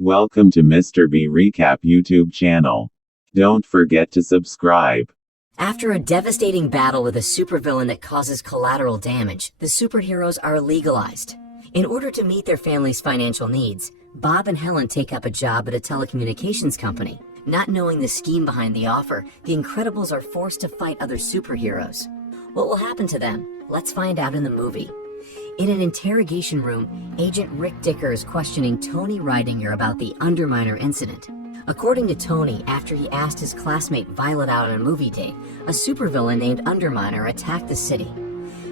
Welcome to Mr. B Recap YouTube channel. Don't forget to subscribe. After a devastating battle with a supervillain that causes collateral damage, the superheroes are legalized. In order to meet their family's financial needs, Bob and Helen take up a job at a telecommunications company. Not knowing the scheme behind the offer, the Incredibles are forced to fight other superheroes. What will happen to them? Let's find out in the movie. In an interrogation room, Agent Rick Dicker is questioning Tony Reidinger about the Underminer incident. According to Tony, after he asked his classmate Violet out on a movie date, a supervillain named Underminer attacked the city.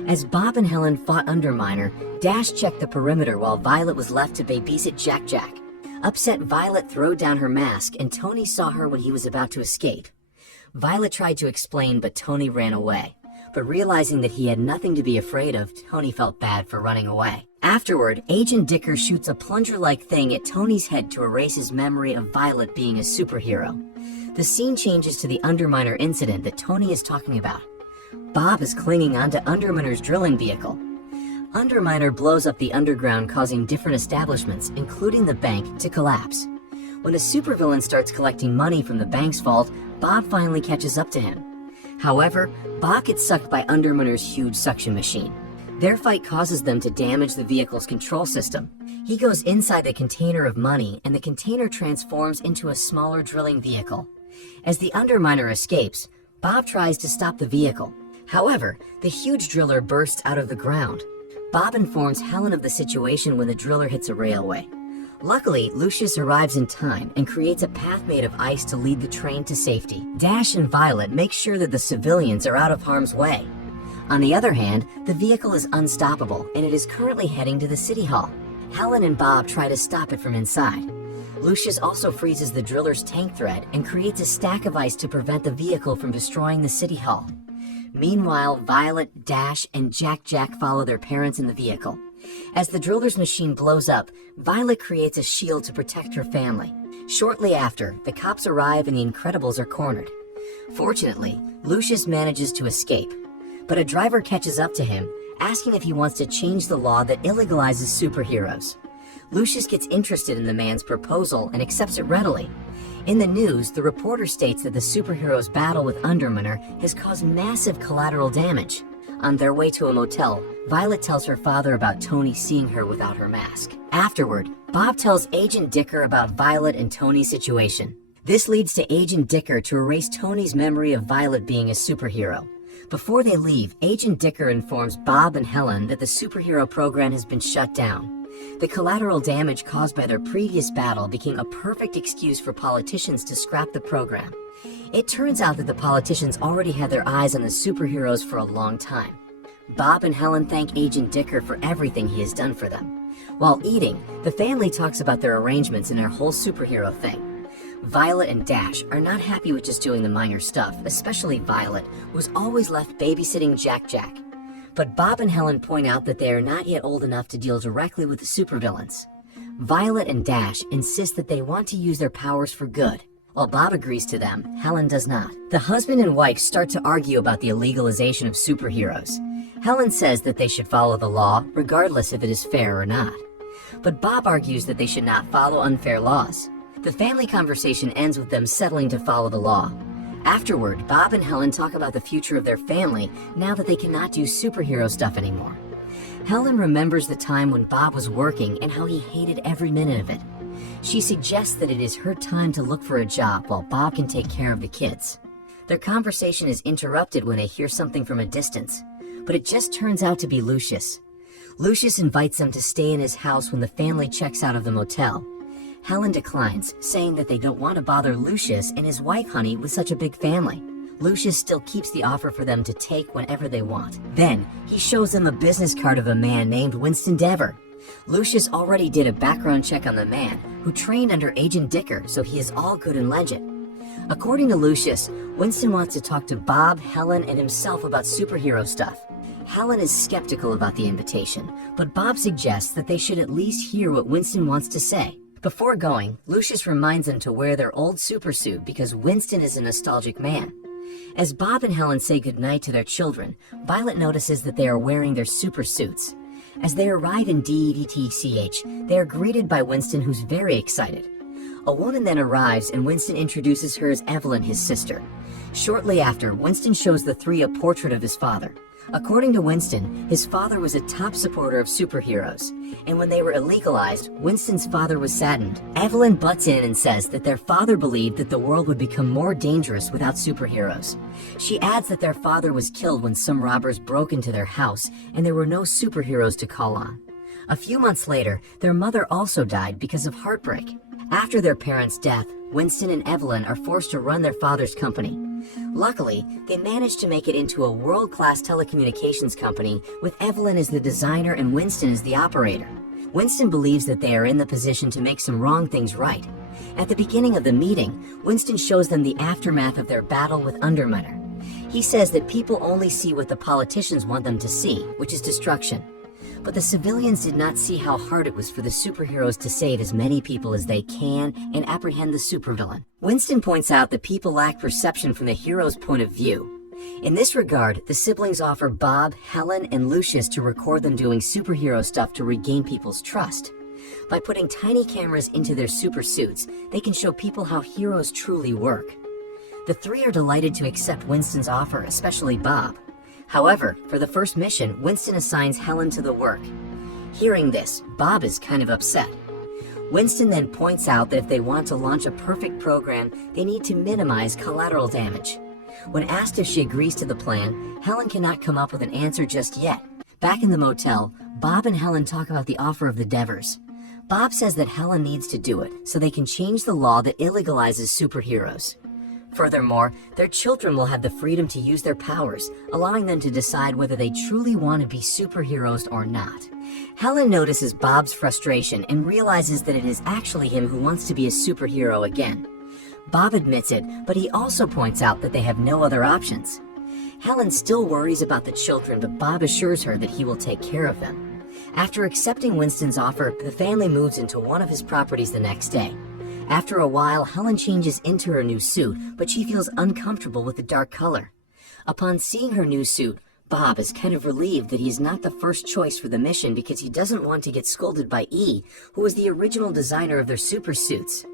As Bob and Helen fought Underminer, Dash checked the perimeter while Violet was left to babysit Jack Jack. Upset, Violet threw down her mask and Tony saw her when he was about to escape. Violet tried to explain, but Tony ran away. But realizing that he had nothing to be afraid of, Tony felt bad for running away. Afterward, Agent Dicker shoots a plunger-like thing at Tony's head to erase his memory of Violet being a superhero. The scene changes to the Underminer incident that Tony is talking about. Bob is clinging onto Underminer's drilling vehicle. Underminer blows up the underground, causing different establishments, including the bank, to collapse. When the supervillain starts collecting money from the bank's vault, Bob finally catches up to him. However, Bob gets sucked by Underminer's huge suction machine. Their fight causes them to damage the vehicle's control system. He goes inside the container of money, and the container transforms into a smaller drilling vehicle. As the Underminer escapes, Bob tries to stop the vehicle. However, the huge driller bursts out of the ground. Bob informs Helen of the situation when the driller hits a railway. Luckily, Lucius arrives in time and creates a path made of ice to lead the train to safety. Dash and Violet make sure that the civilians are out of harm's way. On the other hand, the vehicle is unstoppable and it is currently heading to the city hall. Helen and Bob try to stop it from inside. Lucius also freezes the driller's tank thread and creates a stack of ice to prevent the vehicle from destroying the city hall. Meanwhile, Violet, Dash, and Jack Jack follow their parents in the vehicle. As the driller's machine blows up, Violet creates a shield to protect her family. Shortly after, the cops arrive and the Incredibles are cornered. Fortunately, Lucius manages to escape, but a driver catches up to him, asking if he wants to change the law that illegalizes superheroes. Lucius gets interested in the man's proposal and accepts it readily. In the news, the reporter states that the superheroes' battle with Underminer has caused massive collateral damage. On their way to a motel, Violet tells her father about Tony seeing her without her mask. Afterward, Bob tells Agent Dicker about Violet and Tony's situation. This leads to Agent Dicker to erase Tony's memory of Violet being a superhero. Before they leave, Agent Dicker informs Bob and Helen that the superhero program has been shut down. The collateral damage caused by their previous battle became a perfect excuse for politicians to scrap the program. It turns out that the politicians already had their eyes on the superheroes for a long time. Bob and Helen thank Agent Dicker for everything he has done for them. While eating, the family talks about their arrangements and their whole superhero thing. Violet and Dash are not happy with just doing the minor stuff, especially Violet, who's always left babysitting Jack Jack. But Bob and Helen point out that they are not yet old enough to deal directly with the supervillains. Violet and Dash insist that they want to use their powers for good. While Bob agrees to them, Helen does not. The husband and wife start to argue about the illegalization of superheroes. Helen says that they should follow the law, regardless if it is fair or not. But Bob argues that they should not follow unfair laws. The family conversation ends with them settling to follow the law. Afterward, Bob and Helen talk about the future of their family now that they cannot do superhero stuff anymore. Helen remembers the time when Bob was working and how he hated every minute of it. She suggests that it is her time to look for a job while Bob can take care of the kids. Their conversation is interrupted when they hear something from a distance, but it just turns out to be Lucius. Lucius invites them to stay in his house when the family checks out of the motel. Helen declines, saying that they don't want to bother Lucius and his wife Honey with such a big family. Lucius still keeps the offer for them to take whenever they want. Then, he shows them a business card of a man named Winston Dever. Lucius already did a background check on the man, who trained under Agent Dicker, so he is all good in legend. According to Lucius, Winston wants to talk to Bob, Helen, and himself about superhero stuff. Helen is skeptical about the invitation, but Bob suggests that they should at least hear what Winston wants to say. Before going, Lucius reminds them to wear their old supersuit because Winston is a nostalgic man. As Bob and Helen say goodnight to their children, Violet notices that they are wearing their supersuits. As they arrive in DETCH, they are greeted by Winston, who's very excited. A woman then arrives and Winston introduces her as Evelyn, his sister. Shortly after, Winston shows the three a portrait of his father. According to Winston, his father was a top supporter of superheroes, and when they were illegalized, Winston's father was saddened. Evelyn butts in and says that their father believed that the world would become more dangerous without superheroes. She adds that their father was killed when some robbers broke into their house and there were no superheroes to call on. A few months later, their mother also died because of heartbreak. After their parents' death, Winston and Evelyn are forced to run their father's company. Luckily, they managed to make it into a world-class telecommunications company with Evelyn as the designer and Winston as the operator. Winston believes that they are in the position to make some wrong things right. At the beginning of the meeting, Winston shows them the aftermath of their battle with Underminer. He says that people only see what the politicians want them to see, which is destruction. But the civilians did not see how hard it was for the superheroes to save as many people as they can and apprehend the supervillain. Winston points out that people lack perception from the hero's point of view. In this regard, the siblings offer Bob, Helen, and Lucius to record them doing superhero stuff to regain people's trust. By putting tiny cameras into their super suits, they can show people how heroes truly work. The three are delighted to accept Winston's offer, especially Bob. However, for the first mission, Winston assigns Helen to the work. Hearing this, Bob is kind of upset. Winston then points out that if they want to launch a perfect program, they need to minimize collateral damage. When asked if she agrees to the plan, Helen cannot come up with an answer just yet. Back in the motel, Bob and Helen talk about the offer of the Devers. Bob says that Helen needs to do it so they can change the law that illegalizes superheroes. Furthermore, their children will have the freedom to use their powers, allowing them to decide whether they truly want to be superheroes or not. Helen notices Bob's frustration and realizes that it is actually him who wants to be a superhero again. Bob admits it, but he also points out that they have no other options. Helen still worries about the children, but Bob assures her that he will take care of them. After accepting Winston's offer, the family moves into one of his properties the next day. After a while, Helen changes into her new suit, but she feels uncomfortable with the dark color. Upon seeing her new suit, Bob is kind of relieved that he is not the first choice for the mission because he doesn't want to get scolded by E, who was the original designer of their super suits.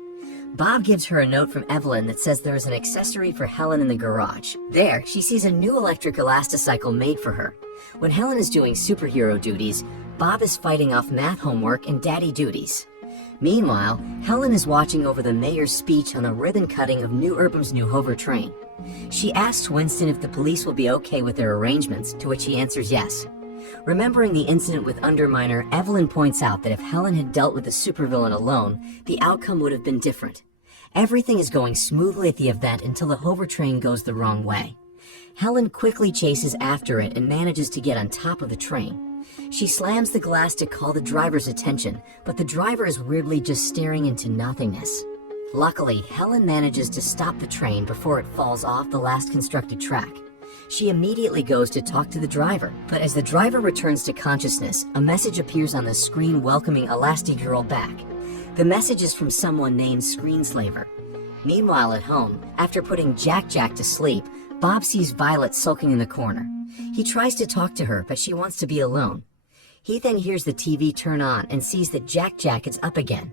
Bob gives her a note from Evelyn that says there is an accessory for Helen in the garage. There, she sees a new electric elasticycle made for her. When Helen is doing superhero duties, Bob is fighting off math homework and daddy duties. Meanwhile, Helen is watching over the mayor's speech on the ribbon cutting of New Urbam's new hover train. She asks Winston if the police will be okay with their arrangements, to which he answers yes. Remembering the incident with Underminer, Evelyn points out that if Helen had dealt with the supervillain alone, the outcome would have been different. Everything is going smoothly at the event until the hover train goes the wrong way. Helen quickly chases after it and manages to get on top of the train. She slams the glass to call the driver's attention, but the driver is weirdly just staring into nothingness. Luckily, Helen manages to stop the train before it falls off the last constructed track. She immediately goes to talk to the driver, but as the driver returns to consciousness, a message appears on the screen welcoming Elastigirl back. The message is from someone named Screenslaver. Meanwhile at home, after putting Jack to sleep, Bob sees Violet sulking in the corner. He tries to talk to her, but she wants to be alone. He then hears the TV turn on and sees that Jack is up again.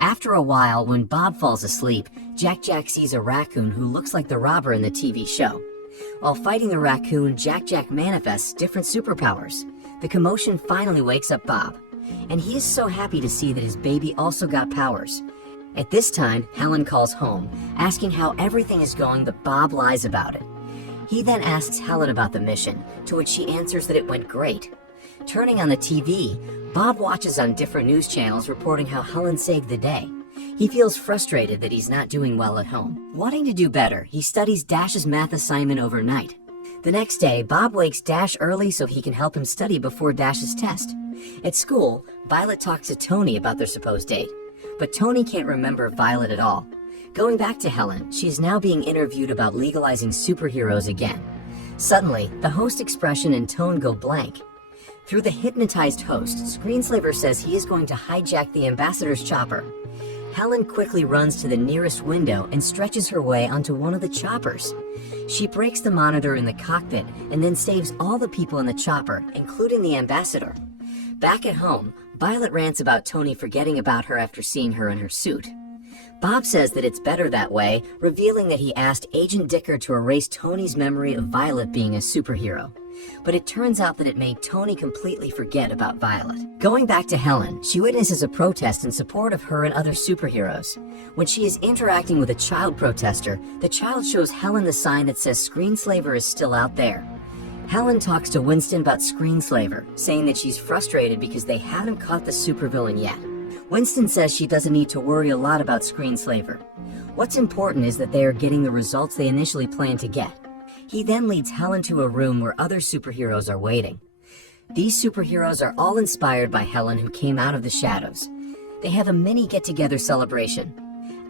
After a while, when Bob falls asleep, Jack sees a raccoon who looks like the robber in the TV show. While fighting the raccoon, Jack manifests different superpowers. The commotion finally wakes up Bob, and he is so happy to see that his baby also got powers. At this time, Helen calls home, asking how everything is going, but Bob lies about it. He then asks Helen about the mission, to which she answers that it went great. Turning on the TV, Bob watches on different news channels reporting how Helen saved the day. He feels frustrated that he's not doing well at home. Wanting to do better, he studies Dash's math assignment overnight. The next day, Bob wakes Dash early so he can help him study before Dash's test. At school, Violet talks to Tony about their supposed date, but Tony can't remember Violet at all. Going back to Helen, she is now being interviewed about legalizing superheroes again. Suddenly, the host expression and tone go blank. Through the hypnotized host, Screenslaver says he is going to hijack the ambassador's chopper. Helen quickly runs to the nearest window and stretches her way onto one of the choppers. She breaks the monitor in the cockpit and then saves all the people in the chopper, including the ambassador. Back at home, Violet rants about Tony forgetting about her after seeing her in her suit. Bob says that it's better that way, revealing that he asked Agent Dicker to erase Tony's memory of Violet being a superhero. But it turns out that it made Tony completely forget about Violet. Going back to Helen, she witnesses a protest in support of her and other superheroes. When she is interacting with a child protester, the child shows Helen the sign that says Screenslaver is still out there. Helen talks to Winston about Screenslaver, saying that she's frustrated because they haven't caught the supervillain yet. Winston says she doesn't need to worry a lot about Screenslaver. What's important is that they are getting the results they initially planned to get. He then leads Helen to a room where other superheroes are waiting. These superheroes are all inspired by Helen, who came out of the shadows. They have a mini get-together celebration.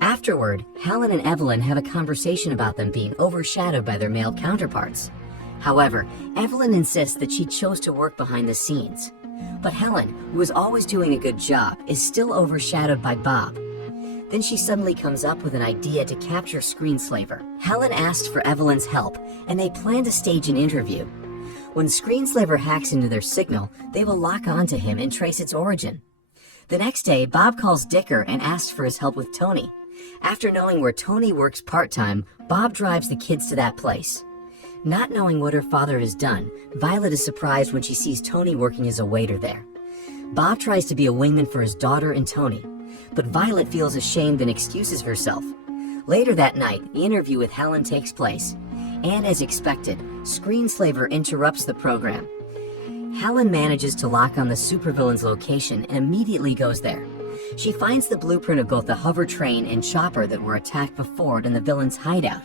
Afterward, Helen and Evelyn have a conversation about them being overshadowed by their male counterparts. However, Evelyn insists that she chose to work behind the scenes. But Helen, who is always doing a good job, is still overshadowed by Bob. Then she suddenly comes up with an idea to capture Screenslaver. Helen asks for Evelyn's help, and they plan to stage an interview. When Screenslaver hacks into their signal, they will lock onto him and trace its origin. The next day, Bob calls Dicker and asks for his help with Tony. After knowing where Tony works part-time, Bob drives the kids to that place. Not knowing what her father has done, Violet is surprised when she sees Tony working as a waiter there. Bob tries to be a wingman for his daughter and Tony, but Violet feels ashamed and excuses herself. Later that night, the interview with Helen takes place, and as expected, Screenslaver interrupts the program. Helen manages to lock on the supervillain's location and immediately goes there. She finds the blueprint of both the hover train and chopper that were attacked before in the villain's hideout.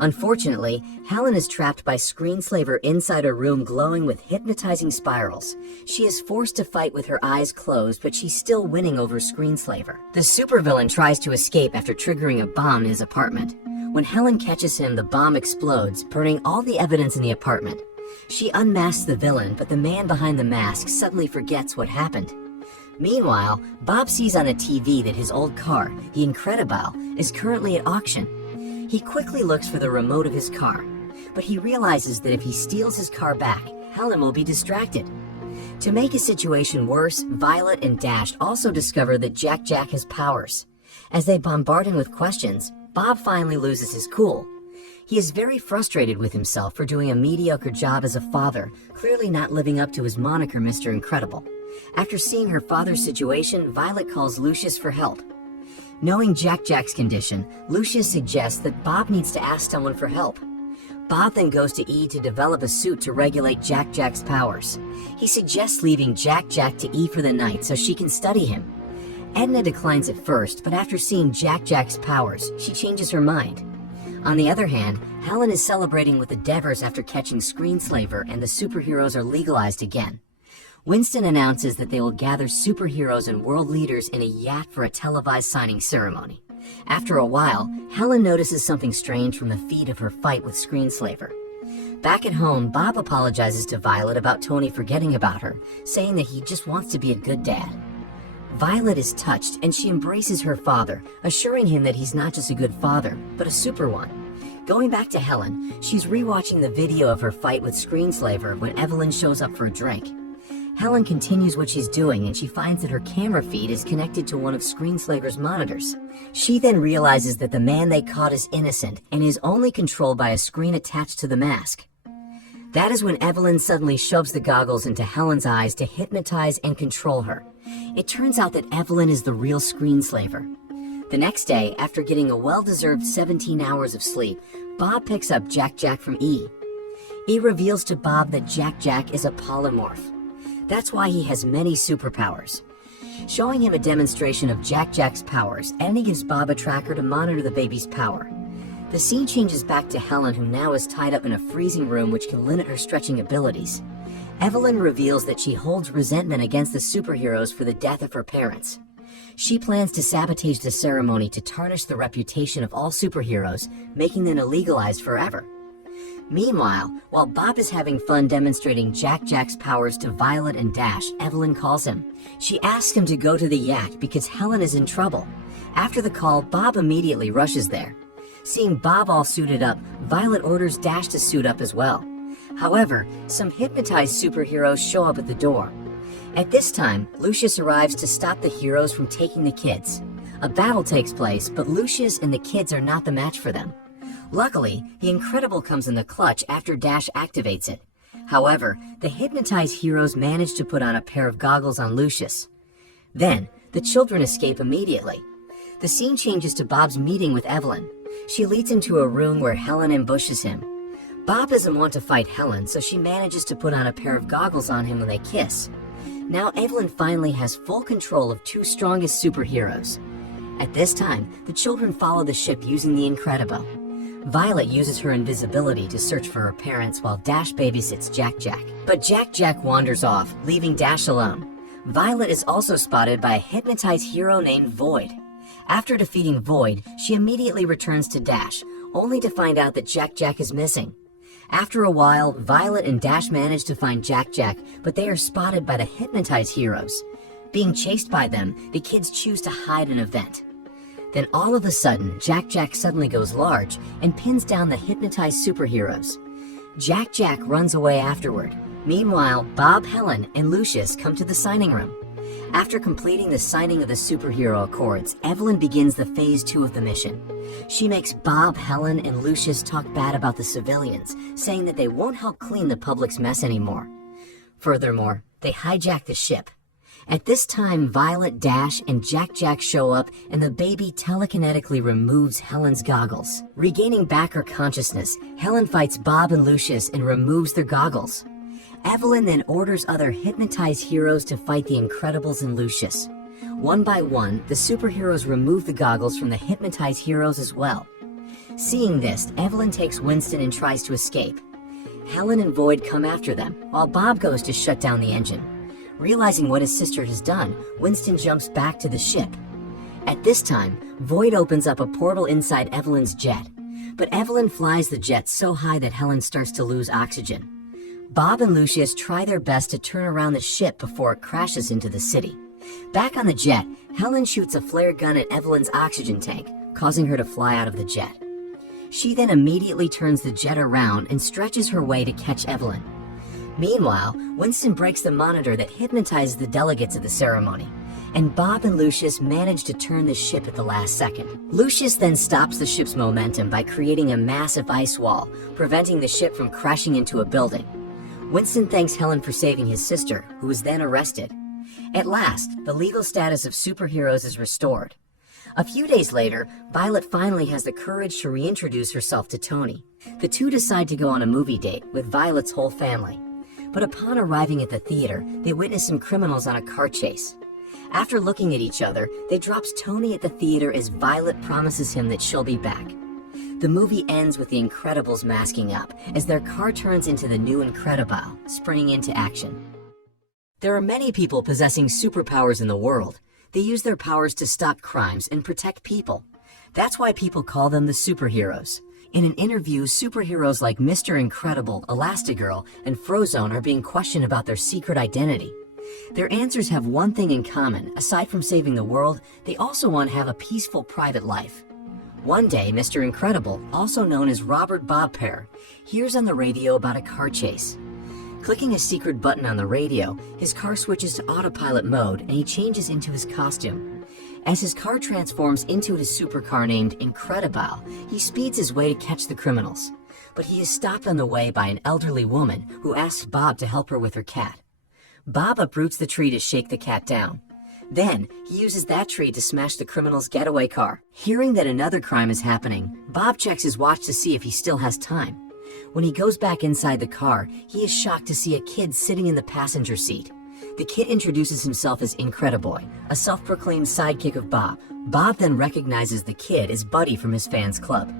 Unfortunately, Helen is trapped by Screenslaver inside a room glowing with hypnotizing spirals. She is forced to fight with her eyes closed, but she's still winning over Screenslaver. The supervillain tries to escape after triggering a bomb in his apartment. When Helen catches him, the bomb explodes, burning all the evidence in the apartment. She unmasks the villain, but the man behind the mask suddenly forgets what happened. Meanwhile, Bob sees on a TV that his old car, the Incredibile, is currently at auction. He quickly looks for the remote of his car, but he realizes that if he steals his car back, Helen will be distracted. To make his situation worse, Violet and Dash also discover that Jack has powers. As they bombard him with questions, Bob finally loses his cool. He is very frustrated with himself for doing a mediocre job as a father, clearly not living up to his moniker Mr. Incredible. After seeing her father's situation, Violet calls Lucius for help. Knowing Jack's condition, Lucius suggests that Bob needs to ask someone for help. Bob then goes to E to develop a suit to regulate Jack's powers. He suggests leaving Jack to E for the night so she can study him. Edna declines at first, but after seeing Jack's powers, she changes her mind. On the other hand, Helen is celebrating with the Devers after catching Screenslaver, and the superheroes are legalized again. Winston announces that they will gather superheroes and world leaders in a yacht for a televised signing ceremony. After a while, Helen notices something strange from the feed of her fight with Screenslaver. Back at home, Bob apologizes to Violet about Tony forgetting about her, saying that he just wants to be a good dad. Violet is touched and she embraces her father, assuring him that he's not just a good father, but a super one. Going back to Helen, she's rewatching the video of her fight with Screenslaver when Evelyn shows up for a drink. Helen continues what she's doing and she finds that her camera feed is connected to one of Screenslaver's monitors. She then realizes that the man they caught is innocent and is only controlled by a screen attached to the mask. That is when Evelyn suddenly shoves the goggles into Helen's eyes to hypnotize and control her. It turns out that Evelyn is the real Screenslaver. The next day, after getting a well-deserved 17 hours of sleep, Bob picks up Jack from E. E reveals to Bob that Jack is a polymorph. That's why he has many superpowers. Showing him a demonstration of Jack's powers, Edna gives Bob a tracker to monitor the baby's power. The scene changes back to Helen, who now is tied up in a freezing room which can limit her stretching abilities. Evelyn reveals that she holds resentment against the superheroes for the death of her parents. She plans to sabotage the ceremony to tarnish the reputation of all superheroes, making them illegalized forever. Meanwhile, while Bob is having fun demonstrating Jack's powers to Violet and Dash, Evelyn calls him. She asks him to go to the yacht because Helen is in trouble. After the call, Bob immediately rushes there. Seeing Bob all suited up, Violet orders Dash to suit up as well. However, some hypnotized superheroes show up at the door. At this time, Lucius arrives to stop the heroes from taking the kids. A battle takes place, but Lucius and the kids are not the match for them. Luckily, the Incredible comes in the clutch after Dash activates it. However, the hypnotized heroes manage to put on a pair of goggles on Lucius. Then, the children escape immediately. The scene changes to Bob's meeting with Evelyn. She leads him to a room where Helen ambushes him. Bob doesn't want to fight Helen, so she manages to put on a pair of goggles on him when they kiss. Now Evelyn finally has full control of two strongest superheroes. At this time, the children follow the ship using the Incredible. Violet uses her invisibility to search for her parents while Dash babysits Jack-Jack. But Jack-Jack wanders off, leaving Dash alone. Violet is also spotted by a hypnotized hero named Void. After defeating Void, she immediately returns to Dash, only to find out that Jack-Jack is missing. After a while, Violet and Dash manage to find Jack-Jack, but they are spotted by the hypnotized heroes. Being chased by them, the kids choose to hide an event. Then all of a sudden, Jack-Jack suddenly goes large and pins down the hypnotized superheroes. Jack-Jack runs away afterward. Meanwhile, Bob, Helen, and Lucius come to the signing room. After completing the signing of the superhero accords, Evelyn begins the phase 2 of the mission. She makes Bob, Helen, and Lucius talk bad about the civilians, saying that they won't help clean the public's mess anymore. Furthermore, they hijack the ship. At this time, Violet, Dash, and Jack-Jack show up, and the baby telekinetically removes Helen's goggles. Regaining back her consciousness, Helen fights Bob and Lucius and removes their goggles. Evelyn then orders other hypnotized heroes to fight the Incredibles and Lucius. One by one, the superheroes remove the goggles from the hypnotized heroes as well. Seeing this, Evelyn takes Winston and tries to escape. Helen and Void come after them, while Bob goes to shut down the engine. Realizing what his sister has done, Winston jumps back to the ship. At this time, Void opens up a portal inside Evelyn's jet. But Evelyn flies the jet so high that Helen starts to lose oxygen. Bob and Lucius try their best to turn around the ship before it crashes into the city. Back on the jet, Helen shoots a flare gun at Evelyn's oxygen tank, causing her to fly out of the jet. She then immediately turns the jet around and stretches her way to catch Evelyn. Meanwhile, Winston breaks the monitor that hypnotizes the delegates of the ceremony, and Bob and Lucius manage to turn the ship at the last second. Lucius then stops the ship's momentum by creating a massive ice wall, preventing the ship from crashing into a building. Winston thanks Helen for saving his sister, who is then arrested. At last, the legal status of superheroes is restored. A few days later, Violet finally has the courage to reintroduce herself to Tony. The two decide to go on a movie date with Violet's whole family. But upon arriving at the theater, they witness some criminals on a car chase. After looking at each other, they drops Tony at the theater as Violet promises him that she'll be back. The movie ends with the Incredibles masking up as their car turns into the new Incredible, springing into action. There are many people possessing superpowers in the world. They use their powers to stop crimes and protect people. That's why people call them the superheroes. In an interview, superheroes like Mr. Incredible, Elastigirl, and Frozone are being questioned about their secret identity. Their answers have one thing in common. Aside from saving the world, they also want to have a peaceful private life. One day, Mr. Incredible, also known as Robert Bob Pear, hears on the radio about a car chase. Clicking a secret button on the radio, his car switches to autopilot mode and he changes into his costume. As his car transforms into his supercar named Incredible, he speeds his way to catch the criminals. But he is stopped on the way by an elderly woman who asks Bob to help her with her cat. Bob uproots the tree to shake the cat down. Then, he uses that tree to smash the criminal's getaway car. Hearing that another crime is happening, Bob checks his watch to see if he still has time. When he goes back inside the car, he is shocked to see a kid sitting in the passenger seat. The kid introduces himself as Incrediboy, a self-proclaimed sidekick of Bob. Bob then recognizes the kid as Buddy from his fans club.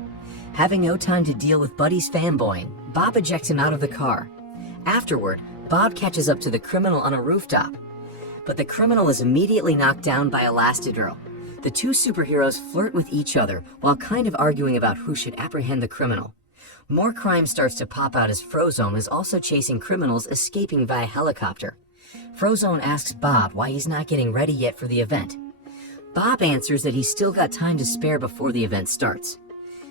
Having no time to deal with Buddy's fanboying, Bob ejects him out of the car. Afterward, Bob catches up to the criminal on a rooftop. But the criminal is immediately knocked down by Elastigirl. The two superheroes flirt with each other while kind of arguing about who should apprehend the criminal. More crime starts to pop out as Frozone is also chasing criminals escaping via helicopter. Frozone asks Bob why he's not getting ready yet for the event. Bob answers that he's still got time to spare before the event starts.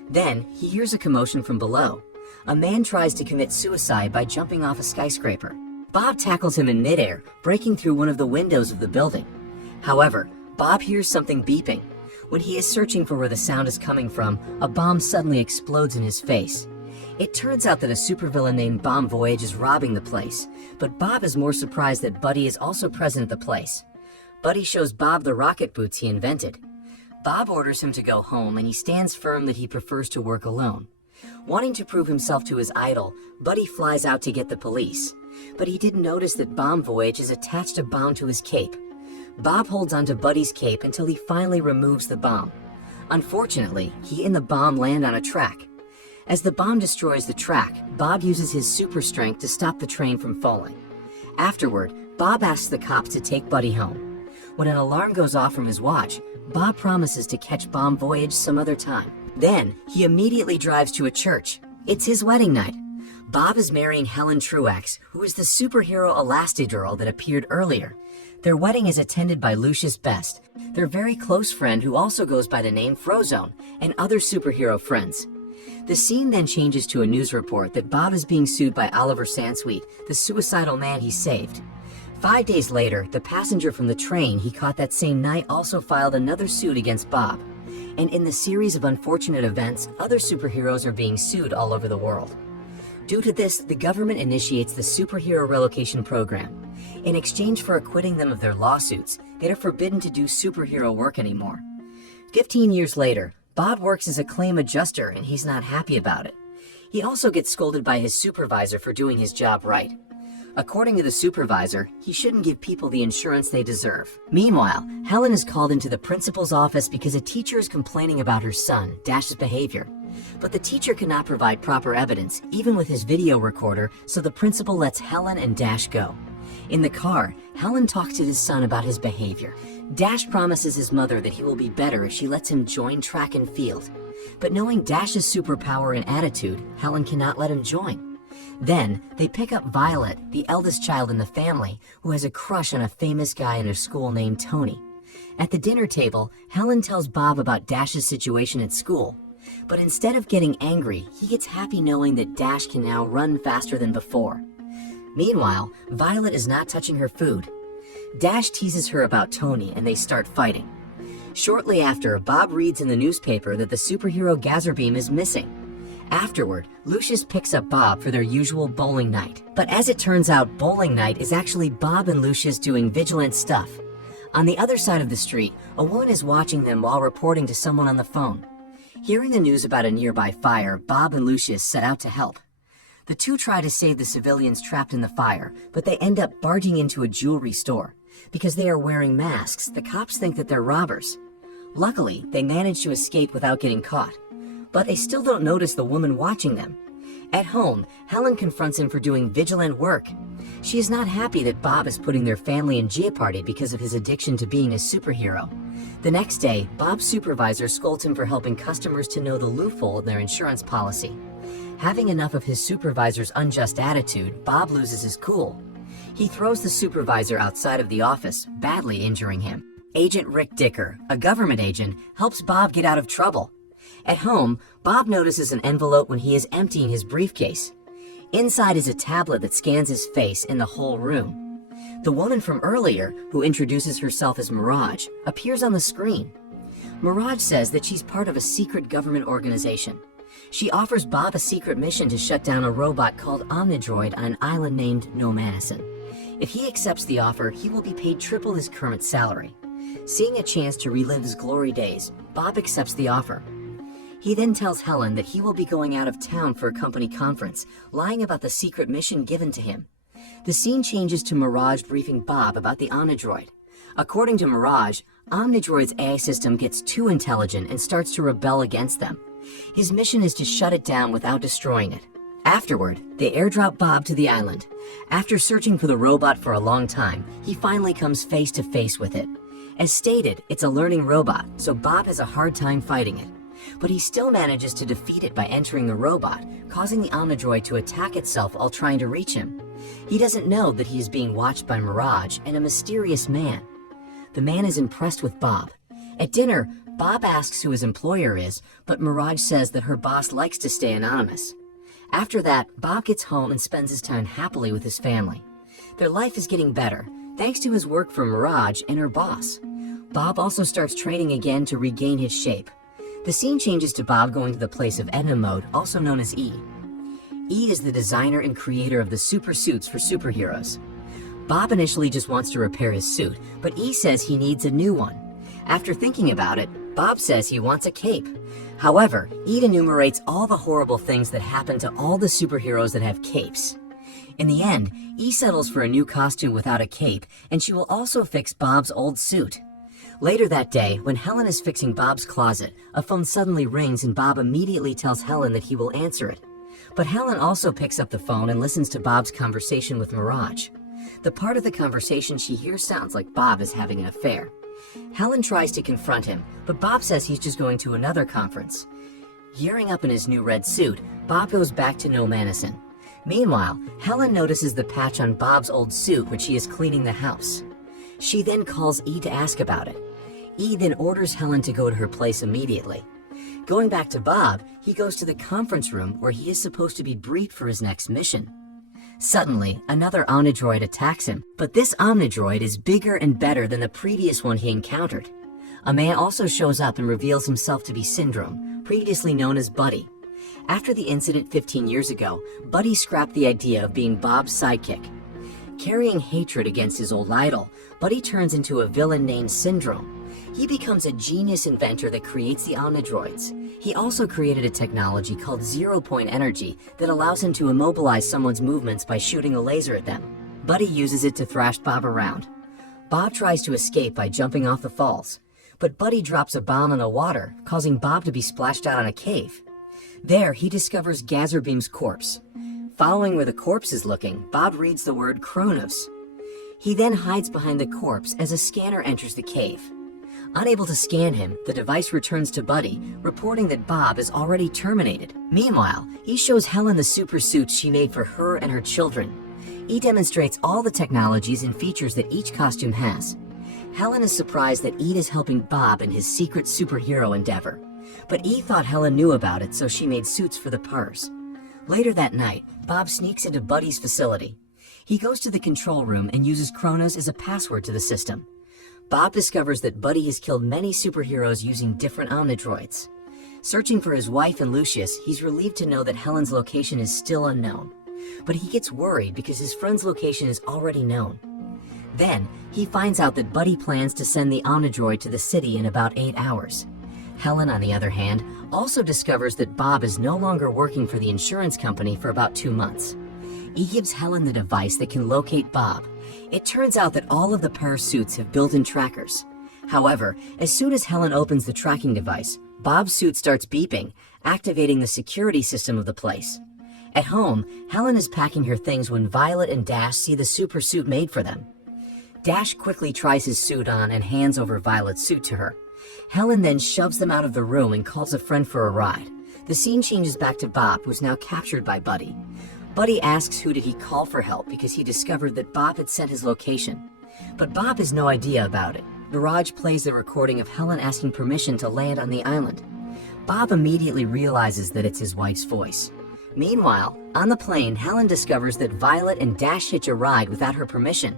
Then, he hears a commotion from below. A man tries to commit suicide by jumping off a skyscraper. Bob tackles him in midair, breaking through one of the windows of the building. However, Bob hears something beeping. When he is searching for where the sound is coming from, a bomb suddenly explodes in his face. It turns out that a supervillain named Bomb Voyage is robbing the place, but Bob is more surprised that Buddy is also present at the place. Buddy shows Bob the rocket boots he invented. Bob orders him to go home, and he stands firm that he prefers to work alone. Wanting to prove himself to his idol, Buddy flies out to get the police. But he didn't notice that Bomb Voyage is attached a bomb to his cape. Bob holds onto Buddy's cape until he finally removes the bomb. Unfortunately, he and the bomb land on a track. As the bomb destroys the track, Bob uses his super strength to stop the train from falling. Afterward, Bob asks the cops to take Buddy home. When an alarm goes off from his watch, Bob promises to catch Bomb Voyage some other time. Then, he immediately drives to a church. It's his wedding night. Bob is marrying Helen Truax, who is the superhero Elastigirl that appeared earlier. Their wedding is attended by Lucius Best, their very close friend who also goes by the name Frozone, and other superhero friends. The scene then changes to a news report that Bob is being sued by Oliver Sansweet, the suicidal man he saved. 5 days later, the passenger from the train he caught that same night also filed another suit against Bob. And in the series of unfortunate events, other superheroes are being sued all over the world. Due to this, the government initiates the Superhero Relocation Program. In exchange for acquitting them of their lawsuits, they are forbidden to do superhero work anymore. 15 years later, Bob works as a claim adjuster and he's not happy about it. He also gets scolded by his supervisor for doing his job right. According to the supervisor, he shouldn't give people the insurance they deserve. Meanwhile, Helen is called into the principal's office because a teacher is complaining about her son, Dash's behavior. But the teacher cannot provide proper evidence, even with his video recorder, so the principal lets Helen and Dash go. In the car, Helen talks to his son about his behavior. Dash promises his mother that he will be better if she lets him join track and field. But knowing Dash's superpower and attitude, Helen cannot let him join. Then, they pick up Violet, the eldest child in the family, who has a crush on a famous guy in her school named Tony. At the dinner table, Helen tells Bob about Dash's situation at school. But instead of getting angry, he gets happy knowing that Dash can now run faster than before. Meanwhile, Violet is not touching her food. Dash teases her about Tony and they start fighting. Shortly after, Bob reads in the newspaper that the superhero Gazerbeam is missing. Afterward, Lucius picks up Bob for their usual bowling night. But as it turns out, bowling night is actually Bob and Lucius doing vigilant stuff. On the other side of the street, a woman is watching them while reporting to someone on the phone. Hearing the news about a nearby fire, Bob and Lucius set out to help. The two try to save the civilians trapped in the fire, but they end up barging into a jewelry store. Because they are wearing masks, the cops think that they're robbers. Luckily, they manage to escape without getting caught. But they still don't notice the woman watching them. At home, Helen confronts him for doing vigilant work. She is not happy that Bob is putting their family in jeopardy because of his addiction to being a superhero. The next day, Bob's supervisor scolds him for helping customers to know the loophole in their insurance policy. Having enough of his supervisor's unjust attitude, Bob loses his cool. He throws the supervisor outside of the office, badly injuring him. Agent Rick Dicker, a government agent, helps Bob get out of trouble. At home, Bob notices an envelope when he is emptying his briefcase. Inside is a tablet that scans his face in the whole room. The woman from earlier, who introduces herself as Mirage, appears on the screen. Mirage says that she's part of a secret government organization. She offers Bob a secret mission to shut down a robot called Omnidroid on an island named Nomanison. If he accepts the offer, he will be paid triple his current salary. Seeing a chance to relive his glory days, Bob accepts the offer. He then tells Helen that he will be going out of town for a company conference, lying about the secret mission given to him. The scene changes to Mirage briefing Bob about the Omnidroid. According to Mirage, Omnidroid's AI system gets too intelligent and starts to rebel against them. His mission is to shut it down without destroying it. Afterward, they airdrop Bob to the island. After searching for the robot for a long time, he finally comes face to face with it. As stated, it's a learning robot, so Bob has a hard time fighting it. But he still manages to defeat it by entering the robot, causing the Omnidroid to attack itself while trying to reach him. He doesn't know that he is being watched by Mirage and a mysterious man. The man is impressed with Bob. At dinner, Bob asks who his employer is, but Mirage says that her boss likes to stay anonymous. After that, Bob gets home and spends his time happily with his family. Their life is getting better, thanks to his work for Mirage and her boss. Bob also starts training again to regain his shape. The scene changes to Bob going to the place of Edna Mode, also known as E. E is the designer and creator of the super suits for superheroes. Bob initially just wants to repair his suit, but E says he needs a new one. After thinking about it, Bob says he wants a cape. However, E enumerates all the horrible things that happen to all the superheroes that have capes. In the end, E settles for a new costume without a cape, and she will also fix Bob's old suit. Later that day, when Helen is fixing Bob's closet, a phone suddenly rings and Bob immediately tells Helen that he will answer it. But Helen also picks up the phone and listens to Bob's conversation with Mirage. The part of the conversation she hears sounds like Bob is having an affair. Helen tries to confront him, but Bob says he's just going to another conference. Gearing up in his new red suit, Bob goes back to No Manison. Meanwhile, Helen notices the patch on Bob's old suit when she is cleaning the house. She then calls E to ask about it. E then orders Helen to go to her place immediately. Going back to Bob, he goes to the conference room where he is supposed to be briefed for his next mission. Suddenly, another Omnidroid attacks him, but this Omnidroid is bigger and better than the previous one he encountered. A man also shows up and reveals himself to be Syndrome, previously known as Buddy. After the incident 15 years ago, Buddy scrapped the idea of being Bob's sidekick. Carrying hatred against his old idol, Buddy turns into a villain named Syndrome. He becomes a genius inventor that creates the Omnidroids. He also created a technology called zero-point energy that allows him to immobilize someone's movements by shooting a laser at them. Buddy uses it to thrash Bob around. Bob tries to escape by jumping off the falls, but Buddy drops a bomb in the water, causing Bob to be splashed out on a cave. There, he discovers Gazerbeam's corpse. Following where the corpse is looking, Bob reads the word Kronos. He then hides behind the corpse as a scanner enters the cave. Unable to scan him, the device returns to Buddy, reporting that Bob is already terminated. Meanwhile, he shows Helen the super suits she made for her and her children. He demonstrates all the technologies and features that each costume has. Helen is surprised that Eve is helping Bob in his secret superhero endeavor. But Eve thought Helen knew about it, so she made suits for the purse. Later that night, Bob sneaks into Buddy's facility. He goes to the control room and uses Kronos as a password to the system. Bob discovers that Buddy has killed many superheroes using different Omnidroids. Searching for his wife and Lucius, he's relieved to know that Helen's location is still unknown. But he gets worried because his friend's location is already known. Then, he finds out that Buddy plans to send the Omnidroid to the city in about 8 hours. Helen, on the other hand, also discovers that Bob is no longer working for the insurance company for about 2 months. He gives Helen the device that can locate Bob. It turns out that all of the parasuits have built-in trackers. However, as soon as Helen opens the tracking device, Bob's suit starts beeping, activating the security system of the place. At home, Helen is packing her things when Violet and Dash see the super suit made for them. Dash quickly tries his suit on and hands over Violet's suit to her. Helen then shoves them out of the room and calls a friend for a ride. The scene changes back to Bob, who's now captured by Buddy. Buddy asks who did he call for help because he discovered that Bob had sent his location. But Bob has no idea about it. Mirage plays the recording of Helen asking permission to land on the island. Bob immediately realizes that it's his wife's voice. Meanwhile, on the plane, Helen discovers that Violet and Dash hitch a ride without her permission.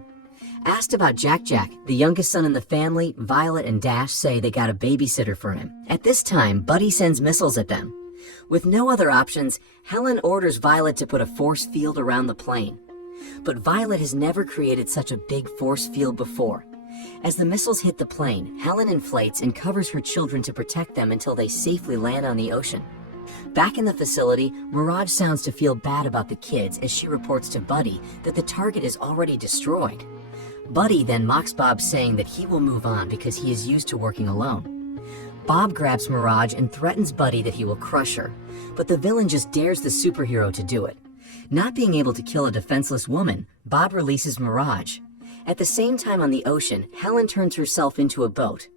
Asked about Jack, the youngest son in the family, Violet and Dash say they got a babysitter for him. At this time, Buddy sends missiles at them. With no other options, Helen orders Violet to put a force field around the plane. But Violet has never created such a big force field before. As the missiles hit the plane, Helen inflates and covers her children to protect them until they safely land on the ocean. Back in the facility, Mirage sounds to feel bad about the kids as she reports to Buddy that the target is already destroyed. Buddy then mocks Bob, saying that he will move on because he is used to working alone. Bob grabs Mirage and threatens Buddy that he will crush her, but the villain just dares the superhero to do it. Not being able to kill a defenseless woman, Bob releases Mirage. At the same time on the ocean, Helen turns herself into a boat.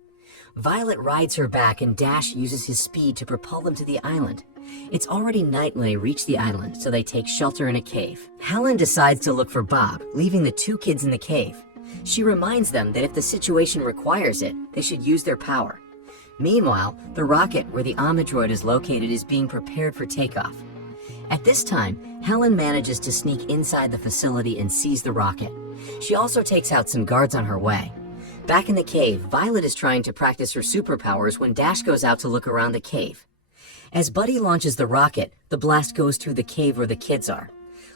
Violet rides her back and Dash uses his speed to propel them to the island. It's already night when they reach the island, so they take shelter in a cave. Helen decides to look for Bob, leaving the 2 kids in the cave. She reminds them that if the situation requires it, they should use their power. Meanwhile, the rocket where the Omnidroid is located is being prepared for takeoff. At this time, Helen manages to sneak inside the facility and seize the rocket. She also takes out some guards on her way. Back in the cave, Violet is trying to practice her superpowers when Dash goes out to look around the cave. As Buddy launches the rocket, the blast goes through the cave where the kids are.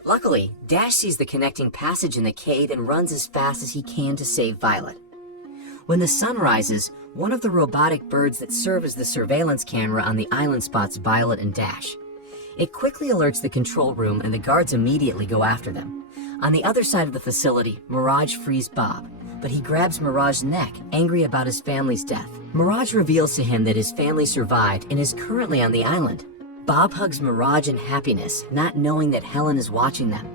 Luckily, Dash sees the connecting passage in the cave and runs as fast as he can to save Violet. When the sun rises, one of the robotic birds that serve as the surveillance camera on the island spots Violet and Dash. It quickly alerts the control room and the guards immediately go after them. On the other side of the facility, Mirage frees Bob, but he grabs Mirage's neck, angry about his family's death. Mirage reveals to him that his family survived and is currently on the island. Bob hugs Mirage in happiness, not knowing that Helen is watching them.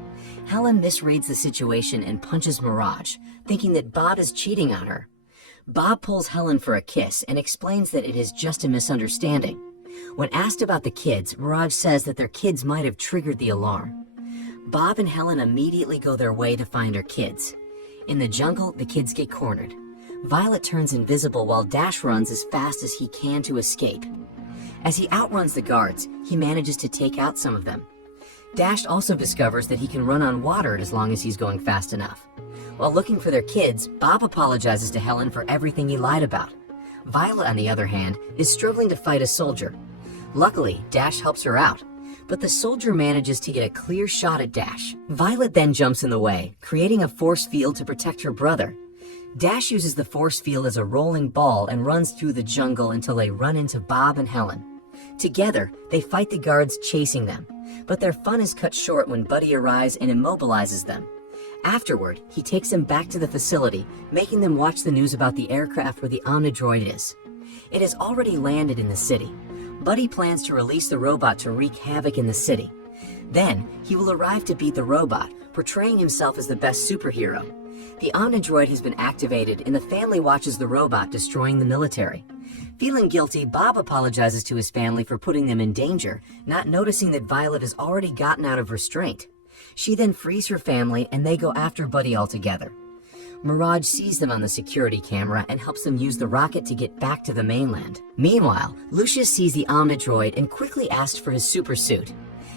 Helen misreads the situation and punches Mirage, thinking that Bob is cheating on her. Bob pulls Helen for a kiss and explains that it is just a misunderstanding. When asked about the kids, Mirage says that their kids might have triggered the alarm. Bob and Helen immediately go their way to find her kids. In the jungle, the kids get cornered. Violet turns invisible while Dash runs as fast as he can to escape. As he outruns the guards, he manages to take out some of them. Dash also discovers that he can run on water as long as he's going fast enough. While looking for their kids, Bob apologizes to Helen for everything he lied about. Violet, on the other hand, is struggling to fight a soldier. Luckily, Dash helps her out, but the soldier manages to get a clear shot at Dash. Violet then jumps in the way, creating a force field to protect her brother. Dash uses the force field as a rolling ball and runs through the jungle until they run into Bob and Helen. Together, they fight the guards chasing them, but their fun is cut short when Buddy arrives and immobilizes them. Afterward, he takes them back to the facility, making them watch the news about the aircraft where the Omnidroid is. It has already landed in the city. Buddy plans to release the robot to wreak havoc in the city. Then, he will arrive to beat the robot, portraying himself as the best superhero. The Omnidroid has been activated and the family watches the robot destroying the military. Feeling guilty, Bob apologizes to his family for putting them in danger, not noticing that Violet has already gotten out of restraint. She then frees her family and they go after Buddy altogether. Mirage sees them on the security camera and helps them use the rocket to get back to the mainland. Meanwhile, Lucius sees the Omnidroid and quickly asks for his super suit.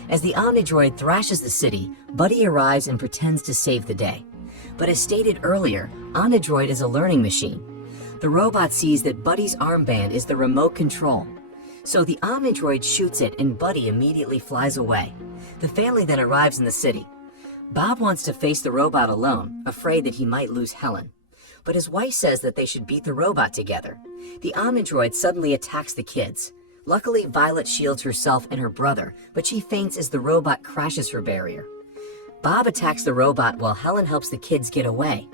As the Omnidroid thrashes the city, Buddy arrives and pretends to save the day. But as stated earlier, Omnidroid is a learning machine. The robot sees that Buddy's armband is the remote control. So the Omnidroid shoots it and Buddy immediately flies away. The family then arrives in the city. Bob wants to face the robot alone, afraid that he might lose Helen. But his wife says that they should beat the robot together. The Omnidroid suddenly attacks the kids. Luckily, Violet shields herself and her brother, but she faints as the robot crashes her barrier. Bob attacks the robot while Helen helps the kids get away.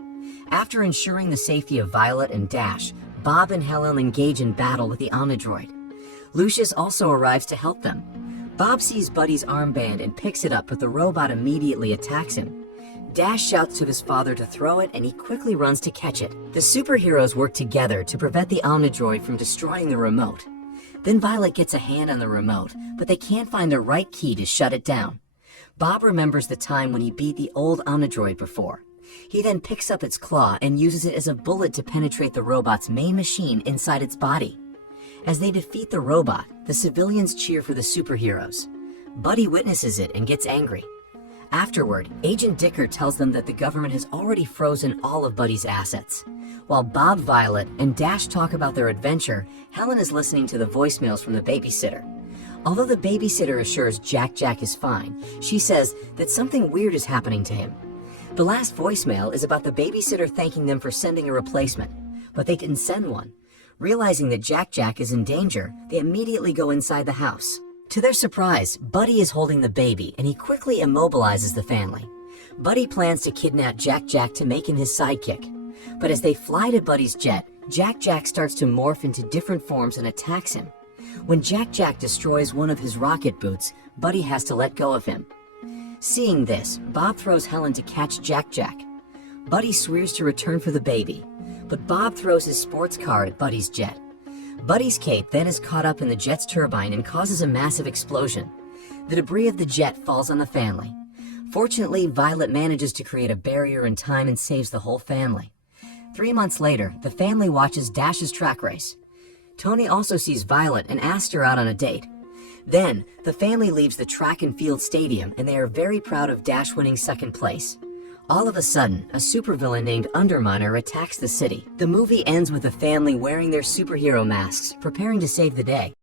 After ensuring the safety of Violet and Dash, Bob and Helen engage in battle with the Omnidroid. Lucius also arrives to help them. Bob sees Buddy's armband and picks it up, but the robot immediately attacks him. Dash shouts to his father to throw it, and he quickly runs to catch it. The superheroes work together to prevent the Omnidroid from destroying the remote. Then Violet gets a hand on the remote, but they can't find the right key to shut it down. Bob remembers the time when he beat the old Omnidroid before. He then picks up its claw and uses it as a bullet to penetrate the robot's main machine inside its body. As they defeat the robot, the civilians cheer for the superheroes. Buddy witnesses it and gets angry. Afterward, Agent Dicker tells them that the government has already frozen all of Buddy's assets. While Bob, Violet, and Dash talk about their adventure, Helen is listening to the voicemails from the babysitter. Although the babysitter assures Jack is fine, she says that something weird is happening to him. The last voicemail is about the babysitter thanking them for sending a replacement, but they didn't send one. Realizing that Jack is in danger, they immediately go inside the house. To their surprise, Buddy is holding the baby and he quickly immobilizes the family. Buddy plans to kidnap Jack to make him his sidekick. But as they fly to Buddy's jet, Jack starts to morph into different forms and attacks him. When Jack destroys one of his rocket boots, Buddy has to let go of him. Seeing this, Bob throws Helen to catch Jack. Buddy swears to return for the baby, but Bob throws his sports car at Buddy's jet. Buddy's cape then is caught up in the jet's turbine and causes a massive explosion. The debris of the jet falls on the family. Fortunately, Violet manages to create a barrier in time and saves the whole family. 3 months later, the family watches Dash's track race. Tony also sees Violet and asks her out on a date. Then, the family leaves the track and field stadium and they are very proud of Dash winning second place. All of a sudden, a supervillain named Underminer attacks the city. The movie ends with the family wearing their superhero masks, preparing to save the day.